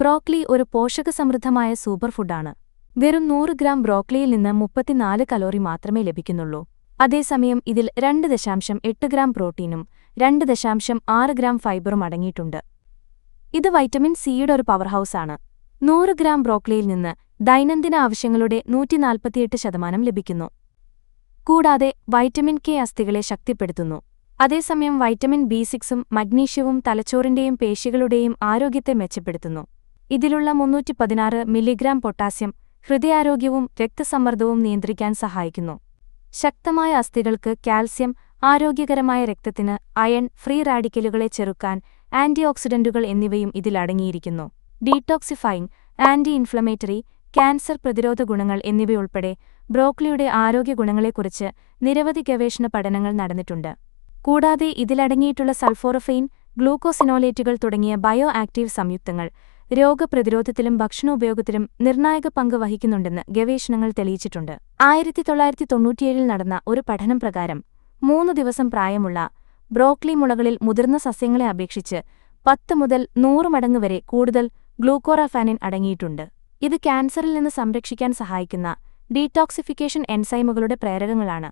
Broccoli ഒരു പോഷകസമൃദ്ധമായ super ഫുഡാണ്. വെറും 100 ഗ്രാം ബ്രോക്കലിയിൽ നിന്ന് 34 കലോറി മാത്രമേ ലഭിക്കുന്നുള്ളൂ. അതേസമയം ഇതിൽ 2.8 ഗ്രാം പ്രോട്ടീനും 2.6 ഗ്രാം ഫൈബറും അടങ്ങിയിട്ടുണ്ട്. ഇത് വൈറ്റമിൻ സിയുടെ ഒരു പവർഹൌസാണ്. 100 ഗ്രാം ബ്രോക്കലിയിൽ നിന്ന് ദൈനംദിന ആവശ്യങ്ങളുടെ 148% ലഭിക്കുന്നു. കൂടാതെ വൈറ്റമിൻ കെ അസ്ഥികളെ ശക്തിപ്പെടുത്തുന്നു. അതേസമയം വൈറ്റമിൻ ബി6ഉം മഗ്നീഷ്യവും തലച്ചോറിന്റെയും പേശികളുടെയും ആരോഗ്യത്തെ മെച്ചപ്പെടുത്തുന്നു. ഇതിലുള്ള 316 മില്ലിഗ്രാം പൊട്ടാസ്യം ഹൃദയാരോഗ്യവും രക്തസമ്മർദ്ദവും നിയന്ത്രിക്കാൻ സഹായിക്കുന്നു. ശക്തമായ അസ്ഥികൾക്ക് കാൽസ്യം, ആരോഗ്യകരമായ രക്തത്തിന് അയൺ, ഫ്രീ റാഡിക്കലുകളെ ചെറുക്കാൻ ആന്റിഓക്സിഡന്റുകൾ എന്നിവയും ഇതിലടങ്ങിയിരിക്കുന്നു. ഡീടോക്സിഫൈങ്, ആന്റി ഇൻഫ്ലമേറ്ററി, ക്യാൻസർ പ്രതിരോധ ഗുണങ്ങൾ എന്നിവയുൾപ്പെടെ ബ്രോക്കലിയുടെ ആരോഗ്യ ഗുണങ്ങളെക്കുറിച്ച് നിരവധി ഗവേഷണ പഠനങ്ങൾ നടന്നിട്ടുണ്ട്. കൂടാതെ ഇതിലടങ്ങിയിട്ടുള്ള സൾഫോറഫെയിൻ, ഗ്ലൂക്കോസിനോലേറ്റുകൾ തുടങ്ങിയ ബയോ ആക്റ്റീവ് സംയുക്തങ്ങൾ രോഗപ്രതിരോധത്തിലും ഭക്ഷണോപയോഗത്തിലും നിർണായക പങ്ക് വഹിക്കുന്നുണ്ടെന്ന് ഗവേഷണങ്ങൾ തെളിയിച്ചിട്ടുണ്ട്. 1997 നടന്ന ഒരു പഠനം പ്രകാരം 3 ദിവസം പ്രായമുള്ള ബ്രോക്കലി മുളകളിൽ മുതിർന്ന സസ്യങ്ങളെ അപേക്ഷിച്ച് 10 മുതൽ 100 മടങ്ങ് വരെ കൂടുതൽ ഗ്ലൂക്കോറാഫാനിൻ അടങ്ങിയിട്ടുണ്ട്. ഇത് ക്യാൻസറിൽ നിന്ന് സംരക്ഷിക്കാൻ സഹായിക്കുന്ന ഡീടോക്സിഫിക്കേഷൻ എൻസൈമുകളുടെ പ്രേരകങ്ങളാണ്.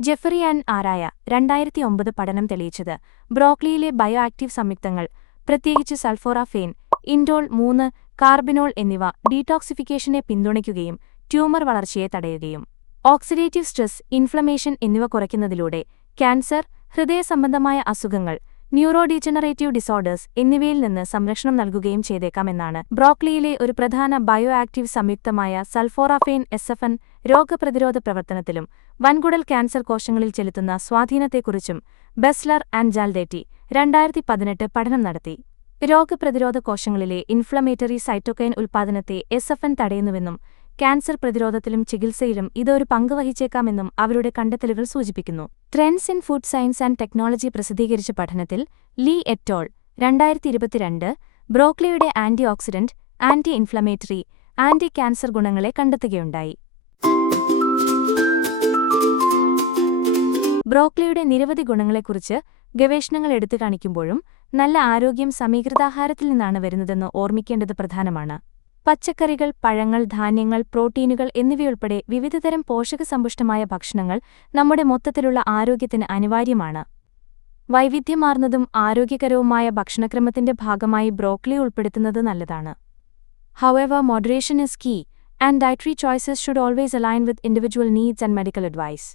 ജെഫറി ആൻഡ് ആരായ 2009 പഠനം തെളിയിച്ചത് ബ്രോക്കലിയിലെ ബയോ ആക്റ്റീവ് സംയുക്തങ്ങൾ, പ്രത്യേകിച്ച് സൾഫോറാഫെയിൻ, ഇൻഡോൾ 3, കാർബിനോൾ എന്നിവ ഡീടോക്സിഫിക്കേഷനെ പിന്തുണയ്ക്കുകയും ട്യൂമർ വളർച്ചയെ തടയുകയും ഓക്സിഡേറ്റീവ് സ്ട്രെസ്, ഇൻഫ്ലമേഷൻ എന്നിവ കുറയ്ക്കുന്നതിലൂടെ ക്യാൻസർ, ഹൃദയസംബന്ധമായ അസുഖങ്ങൾ, ന്യൂറോഡീജനറേറ്റീവ് ഡിസോർഡേഴ്സ് എന്നിവയിൽ നിന്ന് സംരക്ഷണം നൽകുകയും ചെയ്തേക്കാമെന്നാണ്. ബ്രോക്കലിയിലെ ഒരു പ്രധാന ബയോ ആക്റ്റീവ് സംയുക്തമായ സൾഫോറാഫെയിൻ SFN രോഗപ്രതിരോധ പ്രവർത്തനത്തിലും വൻകുടൽ ക്യാൻസർ കോശങ്ങളിൽ ചെലുത്തുന്ന സ്വാധീനത്തെക്കുറിച്ചും ബെസ്ലർ ആൻഡ് ജാൽഡേറ്റി 2018 പഠനം നടത്തി. രോഗപ്രതിരോധ കോശങ്ങളിലെ ഇൻഫ്ലമേറ്ററി സൈറ്റോകൈൻ ഉൽപ്പാദനത്തെ SFN തടയുന്നുവെന്നും ക്യാൻസർ പ്രതിരോധത്തിലും ചികിത്സയിലും ഇതൊരു പങ്ക് വഹിച്ചേക്കാമെന്നും അവരുടെ കണ്ടെത്തലുകൾ സൂചിപ്പിക്കുന്നു. Trends in food science and technology പ്രസിദ്ധീകരിച്ച പഠനത്തിൽ ലീ എറ്റ് al. 2022 ബ്രോക്കലിയുടെ antioxidant, anti inflammatory, anticancer ഗുണങ്ങളെ കണ്ടെത്തുകയുണ്ടായി. ബ്രോക്കലിയുടെ നിരവധി ഗുണങ്ങളെക്കുറിച്ച് ഗവേഷണങ്ങൾ എടുത്തു കാണിക്കുമ്പോഴും നല്ല ആരോഗ്യം സമീകൃതാഹാരത്തിൽ നിന്നാണ് വരുന്നതെന്ന് ഓർമ്മിക്കേണ്ടത് പ്രധാനമാണ്. പച്ചക്കറികൾ, പഴങ്ങൾ, ധാന്യങ്ങൾ, പ്രോട്ടീനുകൾ എന്നിവയുൾപ്പെടെ വിവിധതരം പോഷകസമ്പുഷ്ടമായ ഭക്ഷണങ്ങൾ നമ്മുടെ മൊത്തത്തിലുള്ള ആരോഗ്യത്തിന് അനിവാര്യമാണ്. വൈവിധ്യമാർന്നതും ആരോഗ്യകരവുമായ ഭക്ഷണക്രമത്തിന്റെ ഭാഗമായി ബ്രോക്കലി ഉൾപ്പെടുത്തുന്നത് നല്ലതാണ്. However, moderation is key, and dietary choices should always align with individual needs and medical advice.